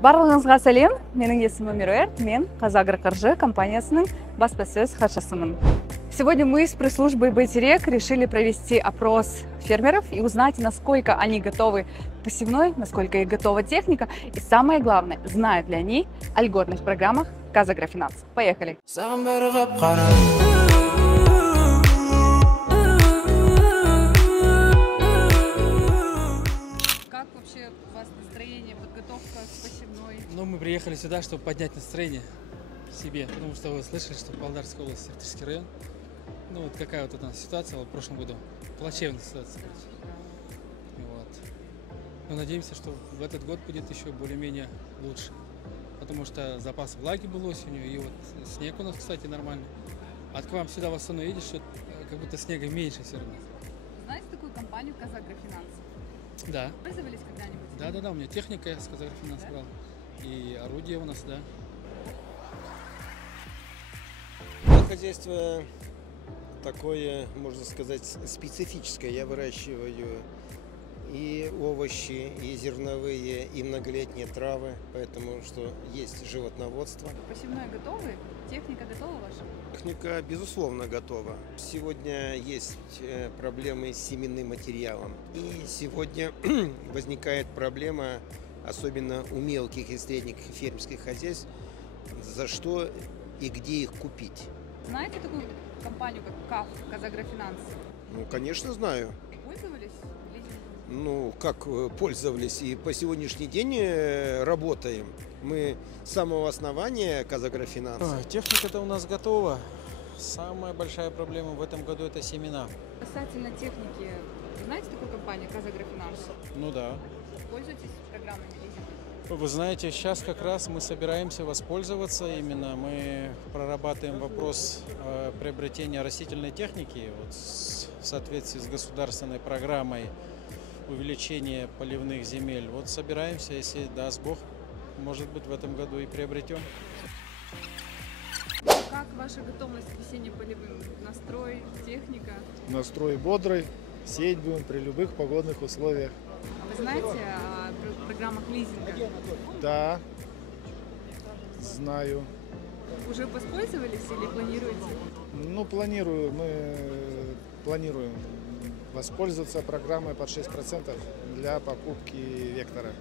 Барлығыңызға сәлем, менің есімім Меруерт, мен Қазагрокаржы компаниясының баспасөз хатшысымын. Сегодня мы с пресс-службой Байтерек решили провести опрос фермеров и узнать, насколько они готовы к посевной, насколько их готова техника и, самое главное, знают ли они о льготных программах Казагрофинанс. Поехали! Как вообще у вас настроение, подготовка к посевной? Ну, мы приехали сюда, чтобы поднять настроение себе, потому что вы слышали, что Павлодарская область, Севтерский район. Ну, вот какая вот у нас ситуация была в прошлом году. Плачевная ситуация. Вот. Но надеемся, что в этот год будет еще более-менее лучше. Потому что запас влаги был осенью, и вот снег у нас, кстати, нормальный. А к вам сюда в основном едешь, что как будто снега меньше все равно. Знаете такую компанию Казагрофинанс? Да. Пользовались когда-нибудь? Да, у меня техника с Казагрофинанс брал. И орудие у нас, да. Хозяйство такое, можно сказать, специфическое. Я выращиваю и овощи, и зерновые, и многолетние травы, поэтому что есть животноводство. Посевной готовы? Техника готова ваша? Техника, безусловно, готова. Сегодня есть проблемы с семенным материалом. И сегодня возникает проблема, особенно у мелких и средних фермерских хозяйств, за что и где их купить. Знаете такую компанию, как КАФ, Казагрофинанс? Ну, конечно, знаю. Пользовались лизингом? Ну, как пользовались, и по сегодняшний день работаем. Мы с самого основания Казагрофинанс. Техника-то у нас готова. Самая большая проблема в этом году — это семена. Касательно техники, вы знаете такую компанию Казагрофинанс? Ну да. Пользуетесь программами лизинга? Вы знаете, сейчас как раз мы собираемся воспользоваться именно. Мы прорабатываем вопрос приобретения растительной техники вот, в соответствии с государственной программой увеличения поливных земель. Вот собираемся, если даст Бог, может быть, в этом году и приобретем. Как ваша готовность к весенне-полевым? Настрой, техника? Настрой бодрый, сеять будем при любых погодных условиях. А вы знаете о программах лизинга? Да, знаю. Уже воспользовались или планируете? Ну, мы планируем воспользоваться программой под 6% для покупки вектора.